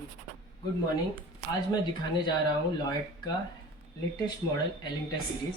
Good morning. आज मैं दिखाने जा रहा हूँ लॉयड का लेटेस्ट मॉडल एलिंटा सीरीज़,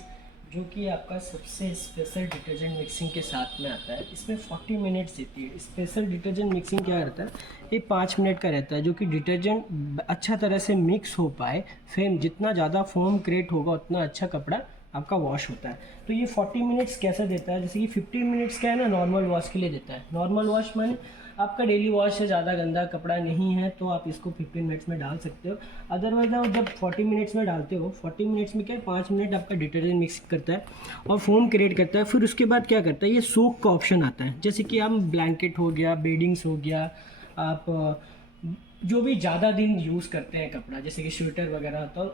जो कि आपका सबसे स्पेशल डिटर्जेंट मिक्सिंग के साथ में आता है। इसमें 40 मिनट्स देती है। स्पेशल डिटर्जेंट मिक्सिंग क्या रहता है, ये 5 मिनट का रहता है, जो कि डिटर्जेंट अच्छा तरह से मिक्स हो पाए। फिर जितना ज़्यादा फोम क्रिएट होगा उतना अच्छा कपड़ा आपका वॉश होता है। तो ये 40 मिनट्स कैसे देता है, जैसे कि 50 मिनट्स क्या है ना, नॉर्मल वॉश के लिए देता है। नॉर्मल वॉश माने आपका डेली वॉश से ज़्यादा गंदा कपड़ा नहीं है तो आप इसको 15 मिनट्स में डाल सकते हो। अदरवाइज आप जब 40 मिनट्स में डालते हो, 40 मिनट्स में क्या 5 मिनट आपका डिटर्जेंट मिक्स करता है और फोम क्रिएट करता है। फिर उसके बाद क्या करता है, ये सोक का ऑप्शन आता है। जैसे कि आप ब्लैंकेट हो गया, बेडिंग्स हो गया, आप जो भी ज़्यादा दिन यूज़ करते हैं कपड़ा, जैसे कि स्वेटर वगैरह होता है,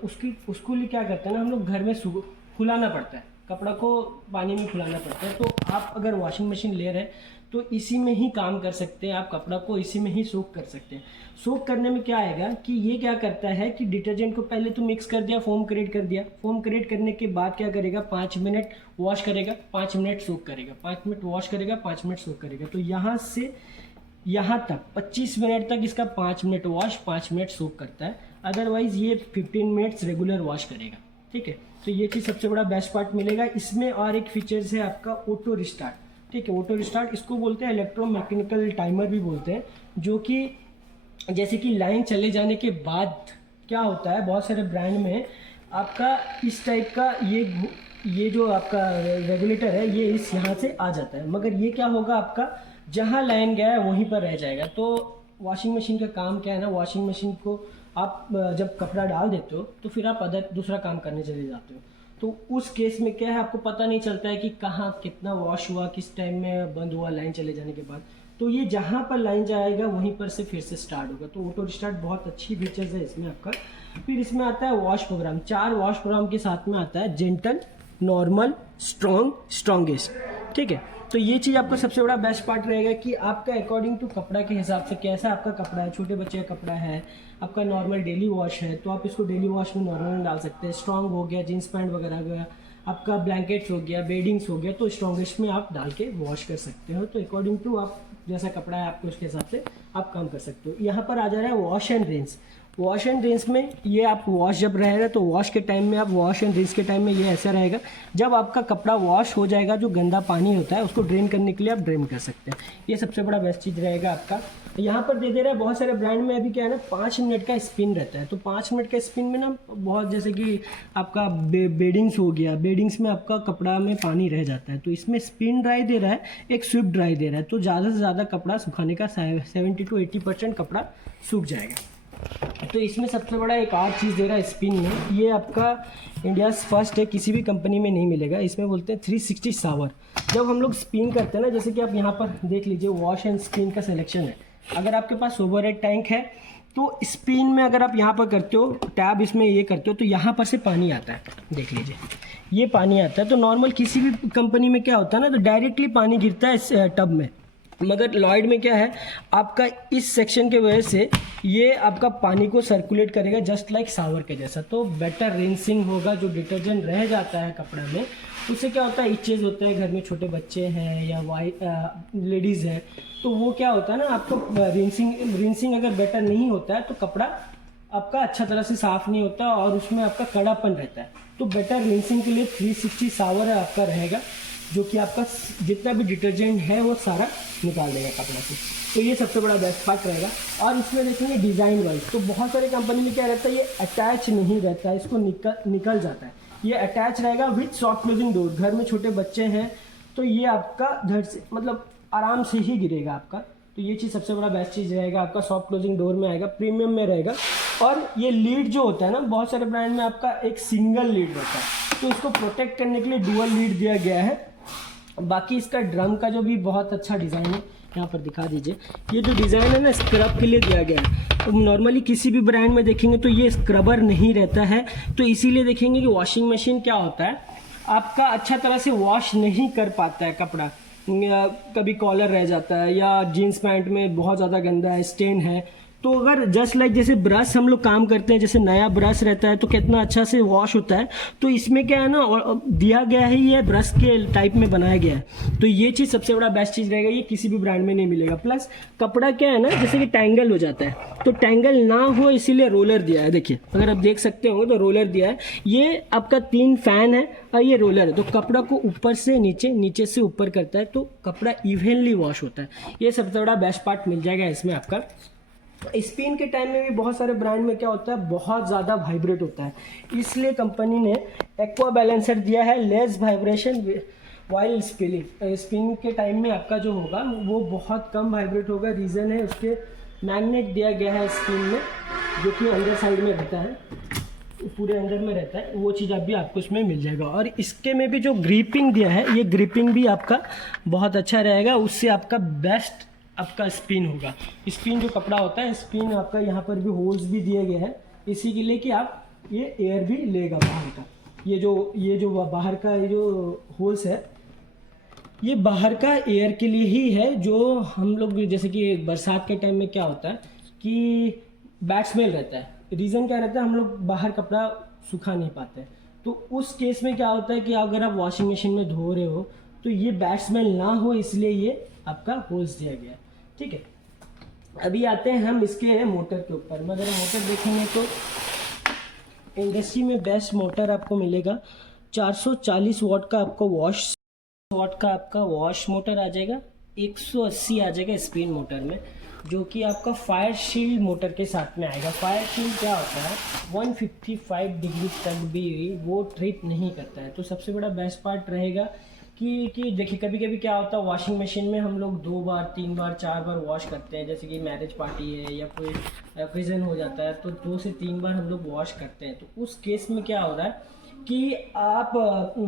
उसको लिए क्या करते हैं ना, हम लोग घर में फुलाना पड़ता है, कपड़ा को पानी में फुलाना पड़ता है। तो आप अगर वॉशिंग मशीन ले रहे हैं तो इसी में ही काम कर सकते हैं, आप कपड़ा को इसी में ही सोक कर सकते हैं। सोक करने में क्या आएगा कि ये क्या करता है कि डिटर्जेंट को पहले तो मिक्स कर दिया, फोम क्रिएट कर दिया। फोम क्रिएट करने के बाद क्या करेगा, 5 मिनट वॉश करेगा, 5 मिनट सोक करेगा, 5 मिनट वॉश करेगा, 5 मिनट सोक करेगा। तो यहाँ से यहाँ तक 25 मिनट तक इसका 5 मिनट वॉश, 5 मिनट सोक करता है। अदरवाइज ये 15 मिनट्स रेगुलर वॉश करेगा। ठीक है, तो ये चीज़ सबसे बड़ा बेस्ट पार्ट मिलेगा इसमें। और एक फीचर्स है आपका ऑटो रिस्टार्ट। ठीक है, ऑटो रिस्टार्ट इसको बोलते हैं, इलेक्ट्रोमैकेनिकल टाइमर भी बोलते हैं, जो कि जैसे कि लाइन चले जाने के बाद क्या होता है, बहुत सारे ब्रांड में आपका इस टाइप का ये जो आपका रेगुलेटर है ये इस यहाँ से आ जाता है, मगर ये क्या होगा, आपका जहाँ लाइन गया है वहीं पर रह जाएगा। तो वॉशिंग मशीन का काम क्या है ना, वॉशिंग मशीन को आप जब कपड़ा डाल देते हो तो फिर आप दूसरा काम करने चले जाते हो। तो उस केस में क्या है, आपको पता नहीं चलता है कि कहाँ कितना वॉश हुआ, किस टाइम में बंद हुआ लाइन चले जाने के बाद। तो ये जहाँ पर लाइन जाएगा वहीं पर से फिर से स्टार्ट होगा। तो ऑटो रिस्टार्ट बहुत अच्छी फीचर्स है इसमें आपका। फिर इसमें आता है वॉश प्रोग्राम, 4 वॉश प्रोग्राम के साथ में आता है, जेंटल, नॉर्मल, स्ट्रॉन्ग, स्ट्रॉन्गेस्ट। ठीक है, तो ये चीज़ आपका सबसे बड़ा बेस्ट पार्ट रहेगा कि आपका अकॉर्डिंग टू कपड़ा के हिसाब से कैसा आपका कपड़ा है, छोटे बच्चे का कपड़ा है, आपका नॉर्मल डेली वॉश है तो आप इसको डेली वॉश में नॉर्मल में डाल सकते हैं। स्ट्रॉन्ग हो गया, जीन्स पैंट वगैरह हो गया, आपका ब्लैंकेट्स हो गया, बेडिंग्स हो गया, तो स्ट्रॉन्गेस्ट में आप डाल के वॉश कर सकते हो। तो अकॉर्डिंग टू आप जैसा कपड़ा है आपको उसके हिसाब से आप काम कर सकते हो। यहाँ पर आ जा रहा है wash and rinse. Wash and rinse में ये आप वॉश जब रहेगा तो वॉश के टाइम में आप वॉश एंड रिंस के टाइम में ये ऐसा रहेगा, जब आपका कपड़ा वॉश हो जाएगा जो गंदा पानी होता है उसको ड्रेन करने के लिए आप ड्रेन कर सकते हैं। ये सबसे बड़ा बेस्ट चीज़ रहेगा आपका। यहाँ पर दे रहा है, बहुत सारे ब्रांड में अभी क्या है ना, 5 मिनट का स्पिन रहता है। तो 5 मिनट का स्पिन में ना बहुत, जैसे कि आपका बेडिंग्स हो गया, बेडिंग्स में आपका कपड़ा में पानी रह जाता है, तो इसमें स्पिन ड्राई दे रहा है, एक स्विफ्ट ड्राई दे रहा है। तो ज़्यादा से ज़्यादा कपड़ा सुखाने का 70 to 80% कपड़ा सूख जाएगा। तो इसमें सबसे बड़ा एक और चीज़ दे रहा है स्पिन में, ये आपका इंडिया फर्स्ट है, किसी भी कंपनी में नहीं मिलेगा। इसमें बोलते हैं 360 शावर। जब हम लोग स्पिन करते हैं ना, जैसे कि आप यहाँ पर देख लीजिए, वॉश एंड स्पिन का सिलेक्शन है। अगर आपके पास ओवरहेड टैंक है तो स्पिन में अगर आप यहाँ पर करते हो, टैब इसमें ये करते हो, तो यहाँ पर से पानी आता है, देख लीजिए ये पानी आता है। तो नॉर्मल किसी भी कंपनी में क्या होता है ना, तो डायरेक्टली पानी गिरता है इस टब में, मगर लॉयड में क्या है, आपका इस सेक्शन के वजह से ये आपका पानी को सर्कुलेट करेगा जस्ट लाइक शावर के जैसा। तो बेटर रिंसिंग होगा। जो डिटर्जेंट रह जाता है कपड़ा में उससे क्या होता है, इचेज होता है, घर में छोटे बच्चे हैं या लेडीज़ हैं, तो वो क्या होता है ना, आपको रिंसिंग अगर बेटर नहीं होता है तो कपड़ा आपका अच्छा तरह से साफ़ नहीं होता और उसमें आपका कड़ापन रहता है। तो बेटर रिंसिंग के लिए 360 शावर आपका रहेगा, जो कि आपका जितना भी डिटर्जेंट है वो सारा निकाल देगा कपड़ा से। तो ये सबसे बड़ा बेस्ट पार्ट रहेगा। और इसमें देखेंगे डिज़ाइन वाइज, तो बहुत सारे कंपनी में क्या रहता है, ये अटैच नहीं रहता है, इसको निकल जाता है। ये अटैच रहेगा विथ सॉफ्ट क्लोजिंग डोर। घर में छोटे बच्चे हैं तो ये आपका धड़ से मतलब आराम से ही गिरेगा आपका। तो ये चीज़ सबसे बड़ा बेस्ट चीज़ रहेगा आपका, सॉफ्ट क्लोजिंग डोर में आएगा, प्रीमियम में रहेगा। और ये लीड जो होता है ना, बहुत सारे ब्रांड में आपका एक सिंगल लीड रहता है, तो इसको प्रोटेक्ट करने के लिए डुअल लीड दिया गया है। बाकी इसका ड्रम का जो भी बहुत अच्छा डिज़ाइन है, यहाँ पर दिखा दीजिए, ये जो डिज़ाइन है ना स्क्रब के लिए दिया गया है। तो नॉर्मली किसी भी ब्रांड में देखेंगे तो ये स्क्रबर नहीं रहता है, तो इसीलिए देखेंगे कि वॉशिंग मशीन क्या होता है, आपका अच्छा तरह से वॉश नहीं कर पाता है कपड़ा, कभी कॉलर रह जाता है या जीन्स पैंट में बहुत ज़्यादा गंदा है, स्टेन है, तो अगर जस्ट लाइक जैसे ब्रश हम लोग काम करते हैं, जैसे नया ब्रश रहता है तो कितना अच्छा से वॉश होता है, तो इसमें क्या है ना, और दिया गया है ये ब्रश के टाइप में बनाया गया है, तो ये चीज़ सबसे बड़ा बेस्ट चीज़ रहेगा, ये किसी भी ब्रांड में नहीं मिलेगा। प्लस कपड़ा क्या है ना, जैसे कि टैंगल हो जाता है, तो टैंगल ना हो इसीलिए रोलर दिया है। देखिए अगर आप देख सकते होंगे तो रोलर दिया है, ये आपका 3 फैन है और ये रोलर है, तो कपड़ा को ऊपर से नीचे, नीचे से ऊपर करता है, तो कपड़ा इवनली वॉश होता है। ये सबसे बड़ा बेस्ट पार्ट मिल जाएगा इसमें आपका। स्पिन के टाइम में भी बहुत सारे ब्रांड में क्या होता है, बहुत ज़्यादा वाइब्रेट होता है, इसलिए कंपनी ने एक्वा बैलेंसर दिया है, less vibration while spinning. Spin के टाइम में आपका जो होगा वो बहुत कम वाइब्रेट होगा। रीज़न है उसके मैग्नेट दिया गया है स्पिन में, जो कि अंदर साइड में रहता है, पूरे अंदर में रहता है, वो चीज़ भी आपको इसमें मिल जाएगा। और इसके में भी जो ग्रिपिंग दिया है, ये ग्रिपिंग भी आपका बहुत अच्छा रहेगा, उससे आपका बेस्ट आपका स्पिन होगा। स्पिन जो कपड़ा होता है, स्पिन आपका यहाँ पर भी होल्स भी दिए गए हैं इसी के लिए कि आप ये एयर भी लेगा बाहर का। ये जो बाहर का ये जो होल्स है, ये बाहर का एयर के लिए ही है। जो हम लोग जैसे कि बरसात के टाइम में क्या होता है कि बैड स्मेल रहता है, रीज़न क्या रहता है, हम लोग बाहर कपड़ा सुखा नहीं पाते, तो उस केस में क्या होता है कि अगर आप वॉशिंग मशीन में धो रहे हो तो ये बैड स्मेल ना हो, इसलिए ये आपका होल्स दिया गया है। ठीक है, अभी आते हैं हम इसके मोटर के ऊपर। मगर मोटर देखेंगे तो इंडस्ट्री में बेस्ट मोटर आपको मिलेगा 440 वाट का, आपको वाट का आपका वॉश मोटर आ जाएगा, 180 आ जाएगा स्पिन मोटर में, जो कि आपका फायर शील्ड मोटर के साथ में आएगा। फायर शील्ड क्या होता है, 155 डिग्री तक भी वो ट्रिप नहीं करता है। तो सबसे बड़ा बेस्ट पार्ट रहेगा कि देखिए कभी कभी क्या होता है, वॉशिंग मशीन में हम लोग 2 बार 3 बार 4 बार वॉश करते हैं, जैसे कि मैरिज पार्टी है या कोई ओकेजन हो जाता है, तो 2 से 3 बार हम लोग वॉश करते हैं। तो उस केस में क्या हो रहा है कि आप